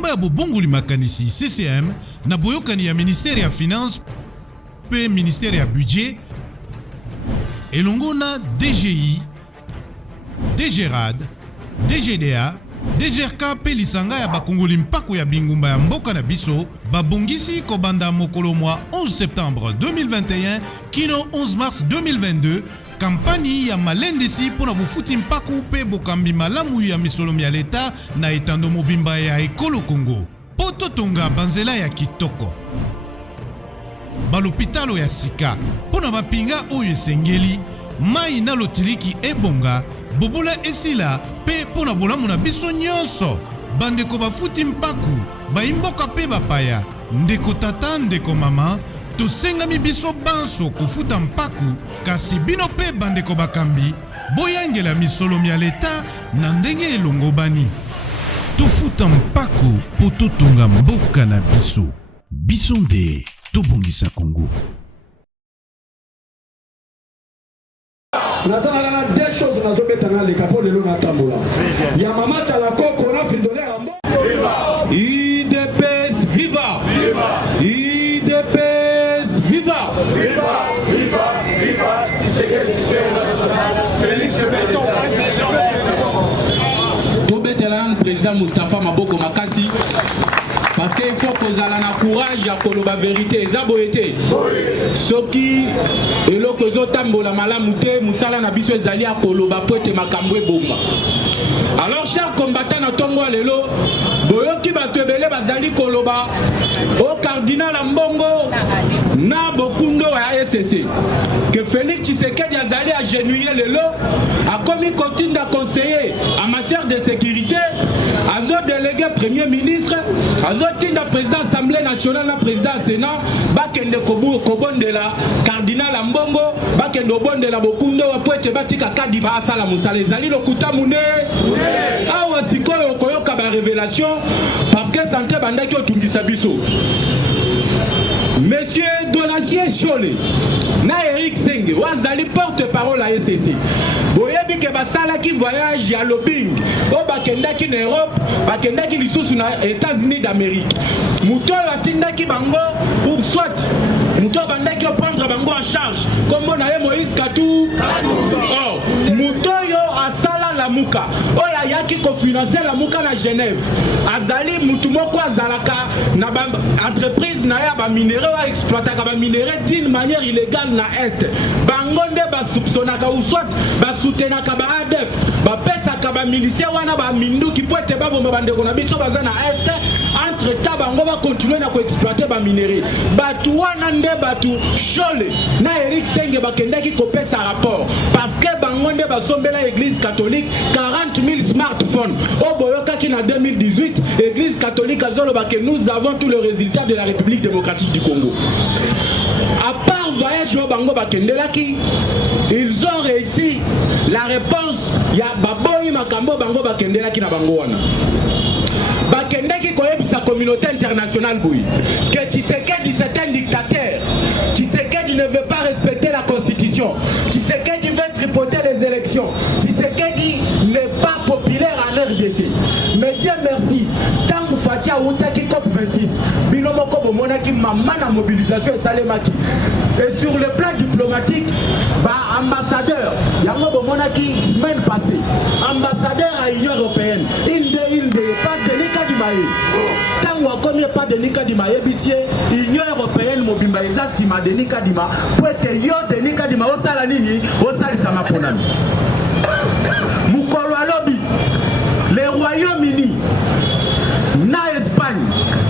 lingomba ya bobongoli makanisi CCM na boyokani ya ministère ya finance pe ministère ya budget elongo na DGI, DGRAD, DGDA, DGRK pe lisanga ya bakongoli mpako ya bingumba ya mboka na biso babongisi kobanda mokolo mwa 11 septembre 2021 kino 11 mars 2022 kampani ya malendesi pona bufuti mpaku pe bokambi malamu ya misolomi ya leta na etando mobimba ya ekolo Kongo. Poto tonga banzela ya kitoko. Balopitalo ya sika pona bapinga oyo esengeli mai na lotiliki ebonga bobola esila pe pona bolamu na biso nyonso. Bandeko bafuti mpaku baimboka pe bapaya ndeko tata ndeko mama tosengami biso banso kofuta mpaku kasi bino pe bandeko bakambi boyangela misolomi ya leta na ndenge elongobani. Tofuta mpaku po totonga mboka na biso. Biso nde tobongisa Kongo. Nazana deux choses nazo betana le capo lelo na tambola. Ya mama chalako kona findole ambo. Viva! IDPS viva! Viva! IDPS viva! Viva! Viva! Viva! Félix Tobetela président Moustapha Maboko Makasi. Parce qu'il faut que vous ayez le courage à la vérité. Zaboete. Soki elo kozo tambola malamute musala na biso ezali a koloba pote makambwe bomba. Alors chers combattants na tongo lelo boyoki batebele bazali koloba au cardinal Mbongo na bokundo ya SCC que Félix Tshisekedi azali a genouiller lelo a commis continue de conseiller en matière de sécurité azo délégué premier ministre azo tinda président assemblée nationale na président sénat bakende kobondela cardinal Mbongo bakende obondela bokundo poete batika kadima asala musala ezali lokuta mune awa sikoyo koyoka ba révélation parce que santé bandaki otungisa biso. Monsieur Donatien Cholé na Eric Senge wazali porte-parole à SCC boyebi ke basala ki voyage ya lobbying o bakendaki na Europe bakendaki lisusu na États-Unis d'Amérique muto atindaki bango ou soit muto bandaki prendre bango en charge comme on a Moïse Katou oh muto yo asala la muka oya yaki ko financer la muka na Genève azali mutu moko azalaka na ba entreprise na ya ba minéraux a exploiter ba minéraux d'une manière illégale na est bango nde ba soupçonnaka ou soit ba soutenaka ba ADF ba pesaka ba miliciens wana ba minduki poete ba bomba bandeko na biso baza na est entre temps bango va continuer na ko exploiter ba minéraux batu wana nde batu Cholé na Eric Senge bakendaki ko pesa rapport parce que bango nde ba sombela église catholique 40 000 smartphones au boyoka ki na 2018 église catholique azoloba que nous avons tous les résultats de la République démocratique du Congo. À part voyage au bango bakendelaki ils ont réussi la réponse ya baboyi makambo bango bakendelaki na bango wana bakendeki koyebisa communauté internationale boui que Tshisekedi c'est un dictateur. Tshisekedi ne veut pas respecter la constitution. Tshisekedi veut tripoter les élections. Tshisekedi n'est pas populaire en RDC. Mais Dieu merci, tant que Fatia Outaki COP26 binomoko bomonaki mamana mobilisation et salemaki. Et sur le plan diplomatique, ambassadeur yango bomonaki semaine passée ambassadeur à l'Union européenne il de pas de Nika Dimaye tant wakomi pas de Nika Dimaye bisie Union européenne mobimba eza sima de Nika Dima pour être yo de Nika Dima osala nini osali sama ponami mukolo alobi le Royaume-Uni na Espagne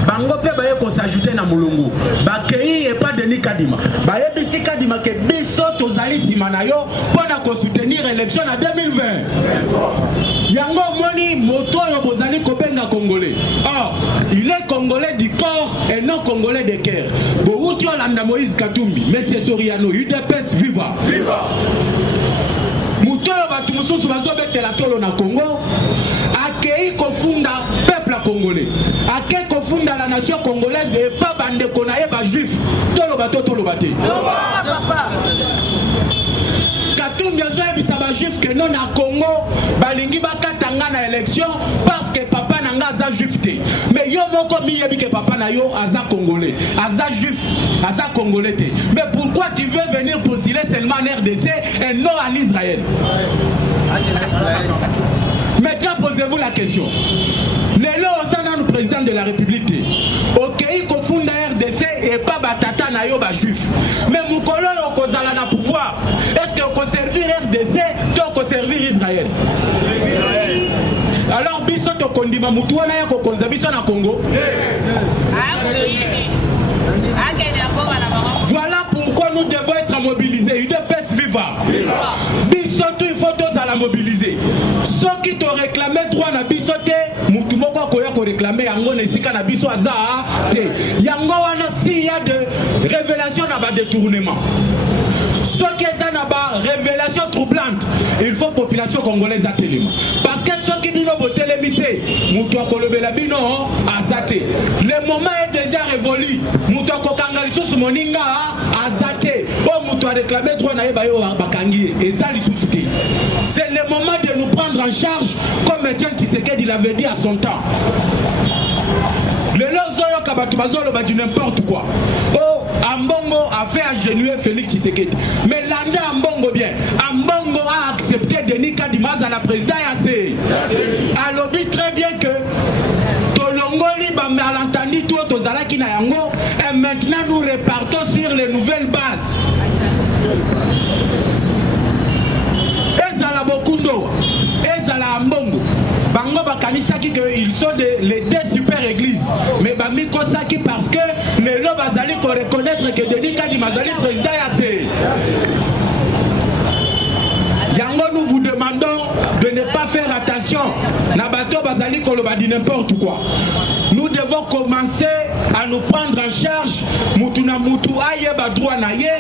bango pe baye ko s'ajouter na mulungu bakei et pas de Nikadima baye bisi kadima ke biso tozali sima na yo pona ko soutenir élection na 2020 yango moni moto yo bozali ko benga congolais or il est congolais du corps et non congolais de cœur bo uti olanda Moïse Katumbi monsieur Soriano UDPS viva viva moto yo batu mususu bazobetela tolo na Congo akei kofunda peuple congolais akei kofunda la nation congolaise et pas bande konaye ba juif tolo bato tolo baté Katumbi azo ebisa juif que non na Congo balingi bakatanga na élection parce que papa nanga aza juif te. Mais yo moko miyebi que papa na yo aza congolais, aza juif, aza congolais te. Mais pourquoi tu veux venir postuler seulement en RDC et non en Israël? Maintenant posez-vous la question. Lelo osana le président de la République. OK, ko funda RDC et pas batata na yo ba juif. Mais mukolo yo kozala na pouvoir. Est-ce que ko servir RDC to ko servir Israël? Alors biso to kondima mutu wana ya ko konza biso na Congo. Voilà pourquoi nous devons être mobilisés. UDPS viva. Biso tout il faut tous à la mobiliser. Ceux qui te réclamaient droit na biso te, mutu moko koya ko réclamer yango nesika na biso aza te. Yango wana s'il y a de révélation na ba détournement. Ce qui est ça là-bas, révélation troublante, il faut population congolaise à téléma. Parce que ceux qui disent que télémité, Moutoua Kolobela Bino, Azate. Le moment est déjà révolu. Moutoua Kokangalisus Moninga, Azate. Oh, Moutoua réclamé droit Naïbayo Bakangi. Et ça, c'est le moment de nous prendre en charge, comme Etienne Tshisekedi l'avait dit à son temps. Le Lozoyo Kabatubazolo va dire n'importe quoi. Oh, Ambongo a fait agenouiller Félix Tshisekedi. Mais Landa Ambongo bien. Ambongo a accepté Denis Kadimaz à la présidence AC. Alors dit très bien que Tolongoli Bamalantani tout Tozalaki na yango et maintenant nous repartons sur les nouvelles bases. Ezala Bokundo, Ezala Ambongo. Bango bakanisaki que ils sont les deux super églises. Mais bami kosaki parce que les lobes bazali ko reconnaître que Denis Kadimazali président AC. Yango nous vous demandons de ne pas faire attention. Nabato bazali koloba dit n'importe quoi. Nous devons commencer à nous prendre en charge. Mutuna mutu ayeba droit na ye,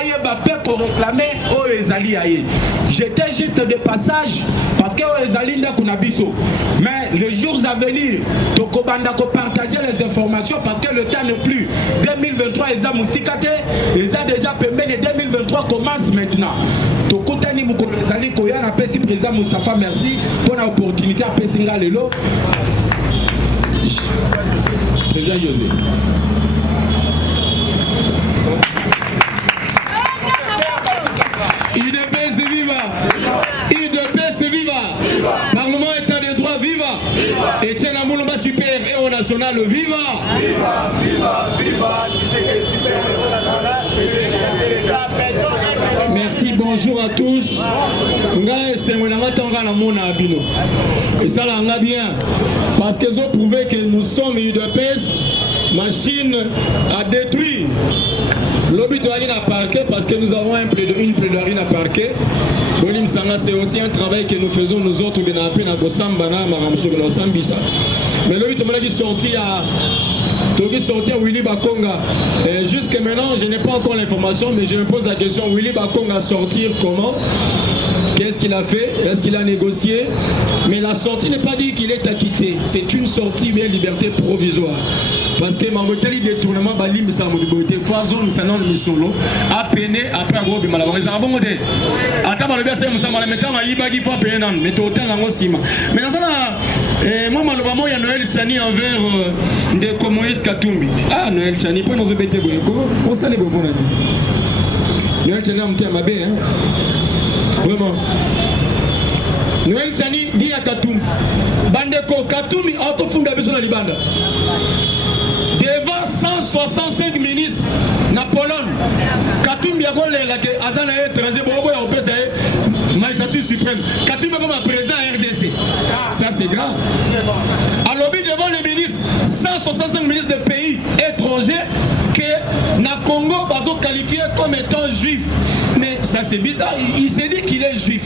ayeba pe ko réclamer o ezali aye. J'étais juste de passage parce que o ezali nda kunabiso. Mais les jours à venir, tokobanda ko partager les informations parce que le temps n'est plus. 2023 eza musikate, eza déjà pembeni 2023 commence maintenant. Tokotani mukolo ezali koya na pesi président Moustapha merci pour l'opportunité à pesinga lelo. Président José. UDPS viva! UDPS viva! Parlement état de droit viva! Etienne Amoulomba super héros national viva! Viva! Viva! Viva! Merci, bonjour à tous. Et ça l'a bien. Parce qu'ils ont prouvé que nous sommes UDPS, machine à détruire. Lobby à parquet parce que nous avons une plaidoirie à parquet. C'est aussi un travail que nous faisons nous autres. Mais lobby qui sorti à Willy Bakonga. Jusqu'à maintenant, je n'ai pas encore l'information, mais je me pose la question, Willy Bakonga sortir comment? Qu'est-ce qu'il a fait? Est-ce qu'il a négocié? Mais la sortie n'est pas dit qu'il est acquitté. C'est une sortie bien liberté provisoire. Parce que ma montée détournement bali mais ça m'a dit foison ça non le solo a peiné après gros bimala ba ça bon côté ata ba bien c'est musa mala mettant ma yiba qui fa peiner mais tout temps ngo sima mais dans ça moi maloba mo ya Noël Chani envers de Moïse Katumbi ah Noël Chani pour nous embêter on ça les bon Noël Chani am tia mabe hein vraiment Noël Chani dit à Katumbi bandeko Katumbi autofunda besoin na libanda devant 165 ministres na Pologne Katumbi a volé la que azana étranger bobo ya opesa magistrature suprême Katumbi comme président RDC ça c'est grave alors devant les ministres 165 ministres de pays étrangers que na Congo bazo qualifié comme étant juif mais ça c'est bizarre il s'est dit qu'il est juif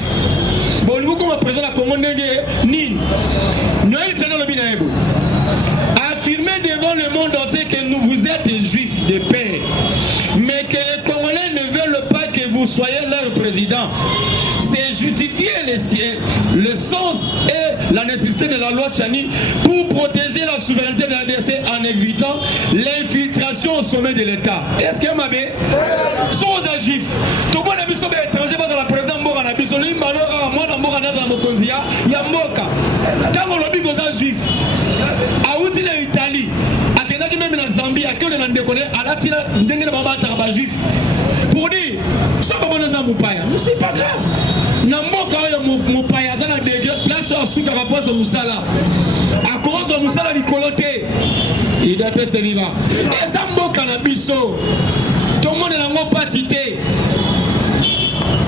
bon nous comme président la Congo nini Noël Chani le binaebo affirmer devant le monde entier que vous êtes juifs de père, mais que les Congolais ne veulent pas que vous soyez leur président. C'est justifier le sens et la nécessité de la loi Chani pour protéger la souveraineté de la RDC en évitant l'infiltration au sommet de l'État. Est-ce que vous sont aux juifs? Tout le monde a vu étranger dans la présidence Mbora na biso limba alors un juif. Aouti en Italie. Akendaki même en Zambie. Akendaki en Ndekone. Alatina Ndengene Baba Taraba juif. Pour dire, ça va pas dans mon paya. Mais c'est pas grave. Namboka mon paya. Ça n'a dégré. Place à Souka Rapaz au Moussala. À cause de Moussala Nicoloté. Il doit être vivant. Et ça mboka na biso. Tout le monde n'a pas cité.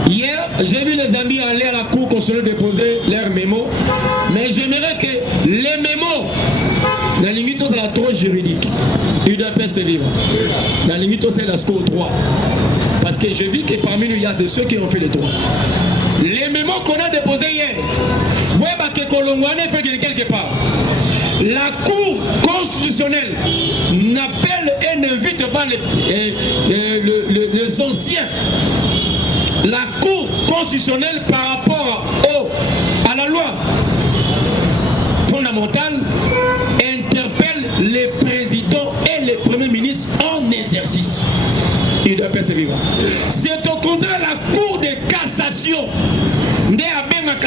Hier, j'ai vu les amis aller à la cour constitutionnelle déposer leurs mémos. Mais j'aimerais que les mémos, la limite, c'est la trop juridique. Il doit pas se vivre. La limite, c'est la score 3. Parce que j'ai vu que parmi nous, il y a de ceux qui ont fait les droits. Les mémos qu'on a déposés hier, fait quelque part. La Cour constitutionnelle n'appelle et n'invite pas les anciens. La Cour constitutionnelle par rapport à la loi fondamentale interpelle les présidents et les premiers ministres en exercice. Il doit persévérer. C'est au contraire la Cour de cassation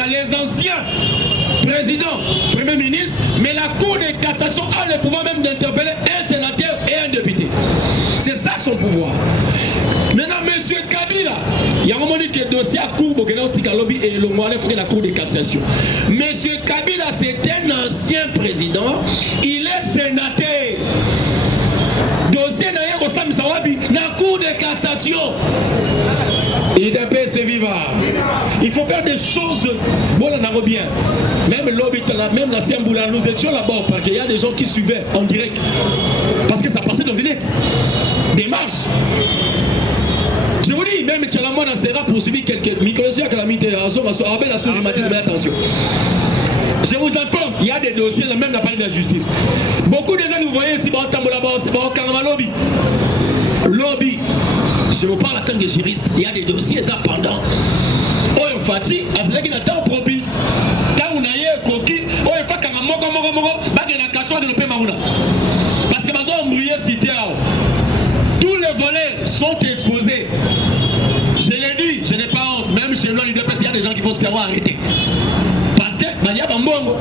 les anciens présidents, premiers ministres, mais la Cour de cassation a le pouvoir même d'interpeller un sénateur et un député. C'est ça son pouvoir. Maintenant, M. Kabila, il y a un moment dit que le dossier à Cour et le Moualé faut que la Cour de cassation. M. Kabila, c'est un ancien président, il est sénateur. Dossier n'a au Sam Sawabi, la Cour de cassation. Il est c'est vivant. Il faut faire des choses. Bon, on en a bien. Même lobby, même la Siamboula, nous étions là-bas parce qu'il y a des gens qui suivaient en direct. Parce que ça passait dans Villette. Des marches. Je vous dis, même Tchalamon sera poursuivi quelques. Microsoft a calamité. Mais attention. Je vous informe, il y a des dossiers, même la partie de la justice. Beaucoup de gens, vous voyez ici, c'est bon, carrément lobby. Lobby. Je vous parle en tant que juriste, il y a des dossiers pendant. Oh, il faut qu'il attend propice. Quand on a eu coquille, oh, il faut qu'il y ait parce que les embrouillés cités, tous les volets sont exposés. Je l'ai dit, je n'ai pas honte. Même chez nous, il y a des gens qui vont se faire arrêter. Parce que, il y a un bon.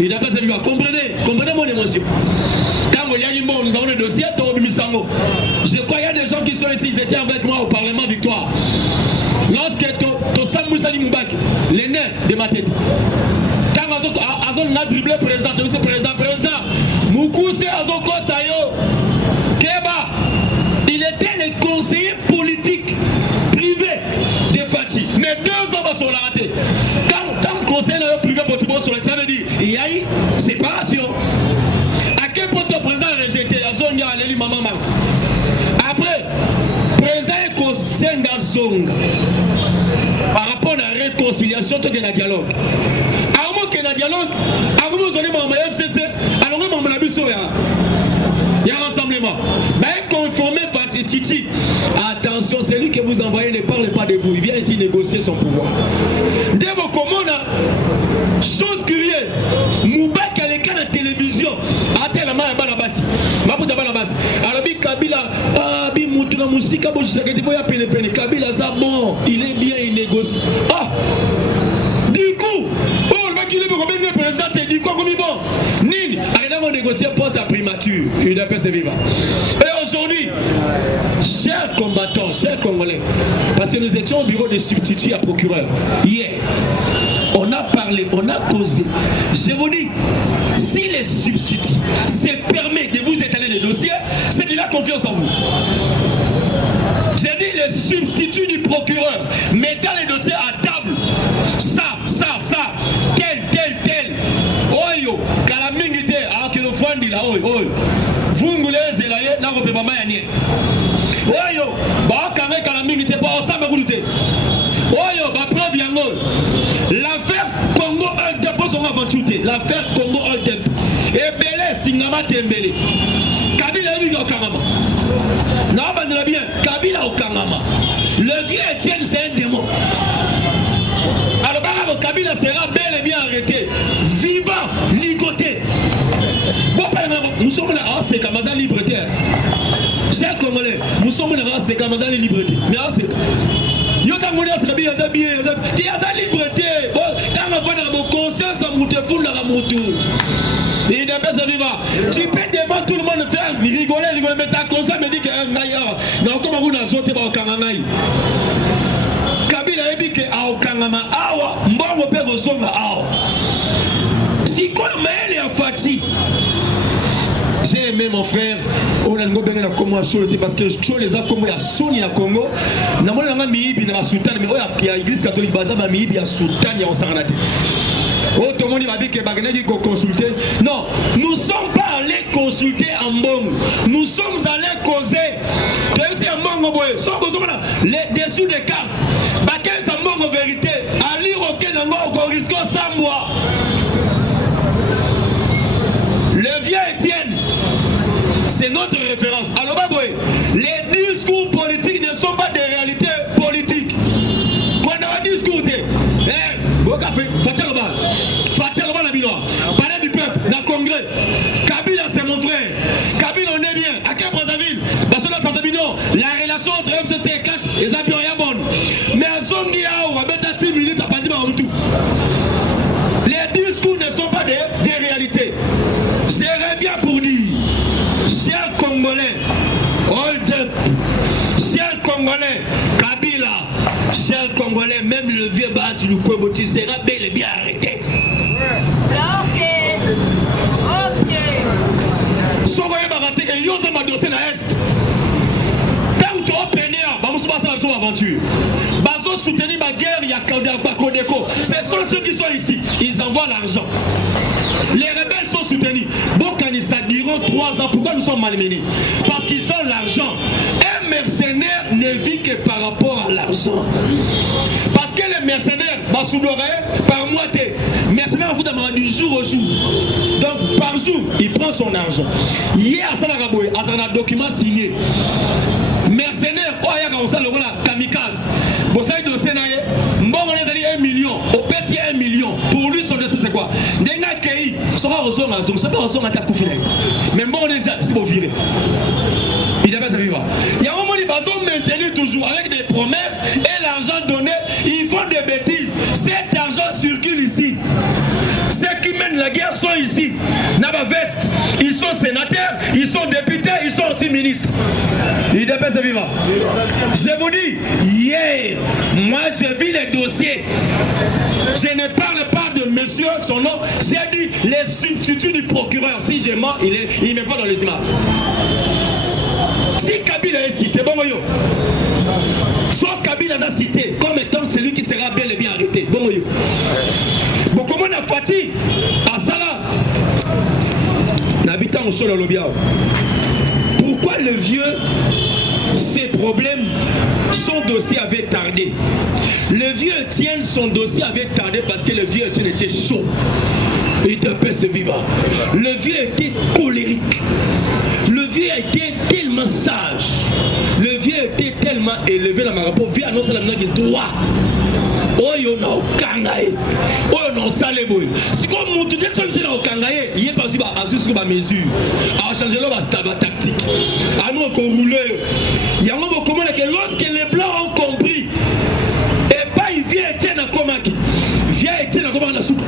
Il n'a pas salué. Comprenez mon émotion. Quand nous avons le dossier, je crois qu'il y a des gens qui sont ici, ils étaient avec moi au Parlement Victoire. Lorsque Tossam Moussali Moubak, les nains de ma tête, quand Azon a dribblé président, président, Moukoussé Azon Kosayo, Keba, il était le conseiller politique privé de Fatih. Mais 2 ans sont ratés. Quand conseiller privé politique sur le ça veut dire, il y a eu séparation. À quel point le président a rejeté Azon Yaleli Maman Marthe. Après, président est conseiller d'Azong par rapport à la réconciliation de la dialogue. Alors que la dialogue, alors nous allons à FCC, alors nous allons à Bissoya. Il y a un rassemblement. Mais conformé Fatih Titi, attention, celui que vous envoyez ne parle pas de vous. Il vient ici négocier son pouvoir. Dès vos commandes, chose curieuse, Moubak a les cas de télévision. Attends, la main à la base. Alors, Kabila, Moutouna Moussika, Kabila, ça bon, il est bien, il négocie. Ah! Du coup, oh, le mec, il est bien président, du coup, comme il bon. Nini, arrêtez de négocier pour sa primature. Il est assez vivant. Et aujourd'hui, chers combattants, chers Congolais, parce que nous étions au bureau de substitut à procureur, hier, on a parlé, on a causé. Je vous dis, si les substituts se permettent de vous étaler les dossiers, c'est qu'il a confiance en vous. J'ai dit les substituts du procureur, mettant les dossiers à table. Ça, tel. Oyo, kalamingite, alors que le fondi là, oyo. Vous voulez zélayer, n'a pas maman yanier. Oyo, bah, quand même, kalamingite, pas ça me goûter. Oyo, bah, preuve yango. L'affaire Congo Oldep, son aventure. L'affaire Congo Oldep. Et Belé, Singama Tembele. Kabila est au Kangama. Non, mais bien, Kabila au Kangama. Le vieux Etienne, c'est un démon. Alors, Kabila sera bel et bien arrêté. Vivant, ligoté. Bon, nous sommes là, c'est Kamazan liberté. Chers Congolais, nous sommes là, c'est Kamazan liberté. Mais c'est. Yota Mounia c'est bien, tu as la liberté. Bon, quand on va dans mon conscience, on te fout dans la moto. Viva. Tu peux devant tout le monde faire rigoler, mais t'as comme ça me dit que non, comment vous n'avez sauté au Kangangaï. Kabila a dit que à Okangama, awa, mbongo pe gosonga awa. Si quoi mais elle est fatiguée. J'ai aimé mon frère, on a une bonne Congo parce que je les a comme à Sony à Congo. N'a pas la miibi na sultan mais il y a l'église catholique baza ma miibi à sultan ya osanganate. Oh tout le monde m'a dit que bagnaki ko consulter. Non, nous sommes pas allés consulter en Mbongo. Nous sommes allés causer. Tu sais en Mbongo boy, sans besoin les dessous des cartes. Bakel sa Mbongo vérité, à lire aucun nango au risque sans moi. Le vieux Étienne, c'est notre référence. Alors, Baboy, les discours politiques ne sont pas des réalités politiques. Quand on a un discours, Fatia Loba, la Binois, parler du peuple, dans le congrès. Kabila, c'est mon frère. Kabila, on est bien. À quel Brazzaville, Bassola Sansabino, la relation entre FCC et Cash, les avions sont bonnes. Mais à Zongia, on va mettre à 6 minutes, ça ne passe pas en tout. Les discours ne sont pas des réalités. Je reviens pour dire, chers Congolais, hold up, chers Congolais, Kabila, chers Congolais, même le vieux Bahati Lukwebo, tu seras bel et bien arrêté. Ok. Sogoye Barate, et Yosa m'a dossé na Est. Tant que tu as peine, vamos passer la aventure. Bazo soutenir ma guerre, il y a Kodeko. Ce sont ceux qui sont ici, ils envoient l'argent. Les rebelles sont soutenus. Bon, quand ils s'admirent 3 ans, pourquoi nous sommes malmenés? Parce qu'ils ont l'argent. Un mercenaire ne vit que par rapport à l'argent. Parce que les mercenaires, par mois, mercenaire vous demande du jour au jour. Donc par jour, il prend son argent. Hier, à Salaraboye, à un document signé. Mercenaire, oh, il y a comme ça, le kamikaze. Bon, ça, il doit se naïe. Bon, on a dit 1 million. Au PC, 1 million. Pour lui, son dossier, c'est quoi? Denga Kei, ça va aux hommes, ça va aux hommes à ta couffinée. Mais bon, on est déjà, c'est pour virer. Il devait se vivre. Il y a un moment où ils ont maintenu toujours avec des promesses et l'argent donné. Ils font des bêtises. Cet argent circule ici. Ceux qui mènent la guerre sont ici. Naba Vest, ils sont sénateurs, ils sont députés, ils sont aussi ministres. Il devait se vivre. Je vous dis, hier, moi j'ai vu les dossiers. Je ne parle pas de monsieur, son nom. J'ai dit les substituts du procureur. Si je mens, il me voit dans les images. Si Kabila est cité, bon yo. Soit Kabila a cité comme étant celui qui sera bel et bien arrêté. Bon yo. Bon, comment on a Fati à Salah n'habitant au sol au Lobia. Pourquoi le vieux, ses problèmes, son dossier avait tardé? Le vieux Etienne, son dossier avait tardé parce que le vieux Etienne était chaud. Il devait se vivre. Le vieux était colérique. Le vieux était tellement sage. Le vieux était tellement élevé dans ma rapport. Vieux annonce la manière de droit. Oyo na okangaye. Oyo na saleboy. Si comme mutu de somme na okangaye, il est pas si ba asus ba mesure. A changer là ba staba tactique. A nous qu'on rouler. Il y a un moment comment que lorsque les blancs ont compris et pas il vient Etienne à Komaki. Vient Etienne à Komaki na souka.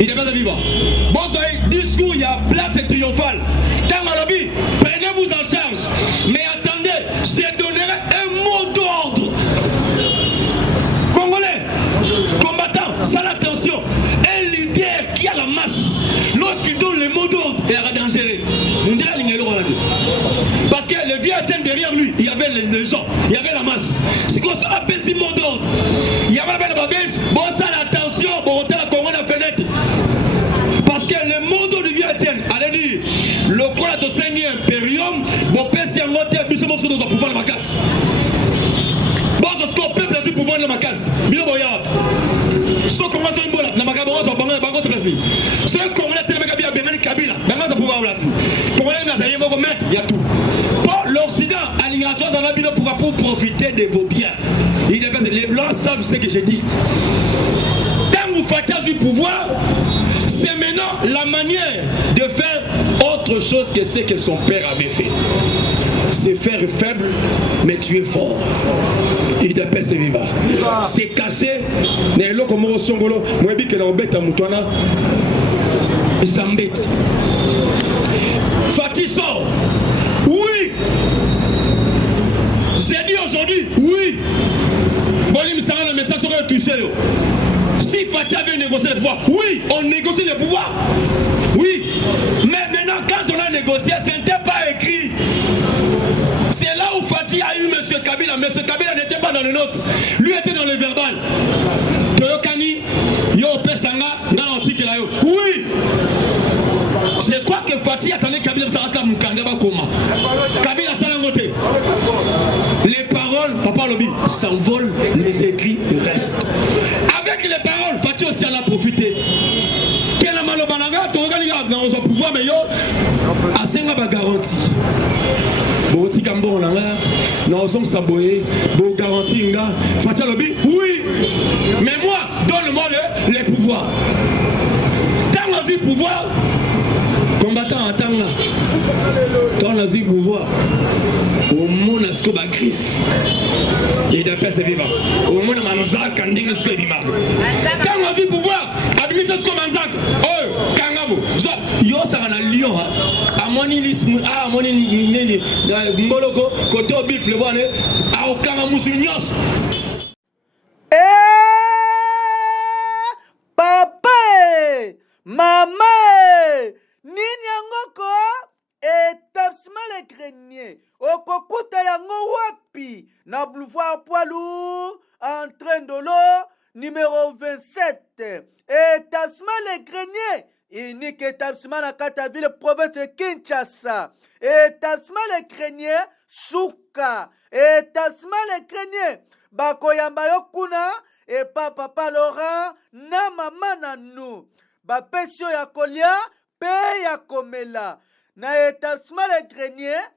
Il devait le vivre. Bon, discours, il y a place triomphale. Tant à lobby, prenez-vous en charge. Mais attendez, je donnerai un mot d'ordre. Congolais, combattants, sans attention. Un leader qui a la masse, lorsqu'il donne le mot d'ordre, il est dangereux. Parce que le vieux Etienne derrière lui, il y avait les gens, il y avait la masse. C'est qu'on se rappelle ce mot d'ordre. Il y avait le babège, bon, ça l'attention, bon, on la Congo la fenêtre. Parce que le mot d'ordre du vieux Etienne, allez dire, le quoi de 5 impérium, bon, pèse un moté, puis ce monstre dans un pouvoir de ma casse. Bon, ce qu'on peut placer pouvoir de ma casse. Bilo Boyard. Ce qu'on va se faire, la macabron, ça va pas placer. Ce qu'on va te mettre à Bengani Kabila, Bengani ça pouvoir placer. Pour aller dans un yémo, il y a tout. Bon, l'Occident, à l'ingratio, ça va bien pour profiter de vos biens. Les Blancs savent ce que j'ai dit. Tant que vous faites du pouvoir, c'est maintenant la manière de faire autre chose que ce que son père avait fait. C'est faire faible, mais tu es fort. Il de paix, c'est vivant. C'est caché. Zambeti. Fatih sort. Oui. J'ai dit aujourd'hui, oui. Bolim Sarah, le message serait touché. Si Fatih avait négocié le pouvoir, oui, on négocie le pouvoir. Oui. Mais maintenant, quand on a négocié, ce n'était pas écrit. C'est là où Fatih a eu M. Kabila. M. Kabila n'était pas dans les notes. Lui était dans le verbal. Toyokani, yo pesanga, ngana otikela yo. Oui. Je crois que Fatih attendait Kabila Sarata Mukanga Bakoma. Kabila Salangote. Les paroles, Papa Lobi, s'envolent, les écrits restent. Avec les paroles, Fatih aussi en a profité. Quel est le malanga, tu regardes dans son pouvoir, mais yo, à 5 ans, garantie. Bon, si Gambo on a non, on s'aboyer, bon, garantie, Fatih Lobi, oui. Mais moi, donne-moi les pouvoirs. Tant que j'ai pouvoir, combattant en Tanga, quand on a vu pouvoir, au monde a ce qu'on a griffe, et d'après c'est vivant. Au monde a manzak, quand on a ce qu'on a vivant. Quand on a vu pouvoir, administrer ce qu'on a manzak, oh, Kangabo, yo ça en a lion, à mon ilisme, à mon ilisme, Mboloko, côté au bif, le bon, à Okama Moussunios. Maman, nini yangoko établissement les greniers okokuta yango wapi na boulevard poids lourd entrain de l'eau numéro 27 établissement les greniers unique établissement na kata ville province de Kinshasa établissement les greniers suka établissement les greniers bakoyamba yo kuna et papa Laurent na mama na nous bapesio ya kolia pe ya komela na établissement les greniers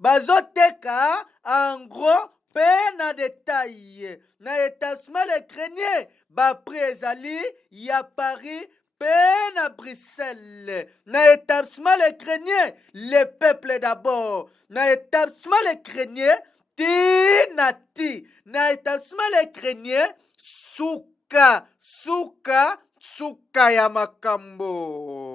bazoteka en gros pe na détail na établissement les greniers bapri ezali ya Paris pe na Bruxelles na établissement les greniers le peuple d'abord na établissement les greniers ti na établissement les greniers suka ya makambo.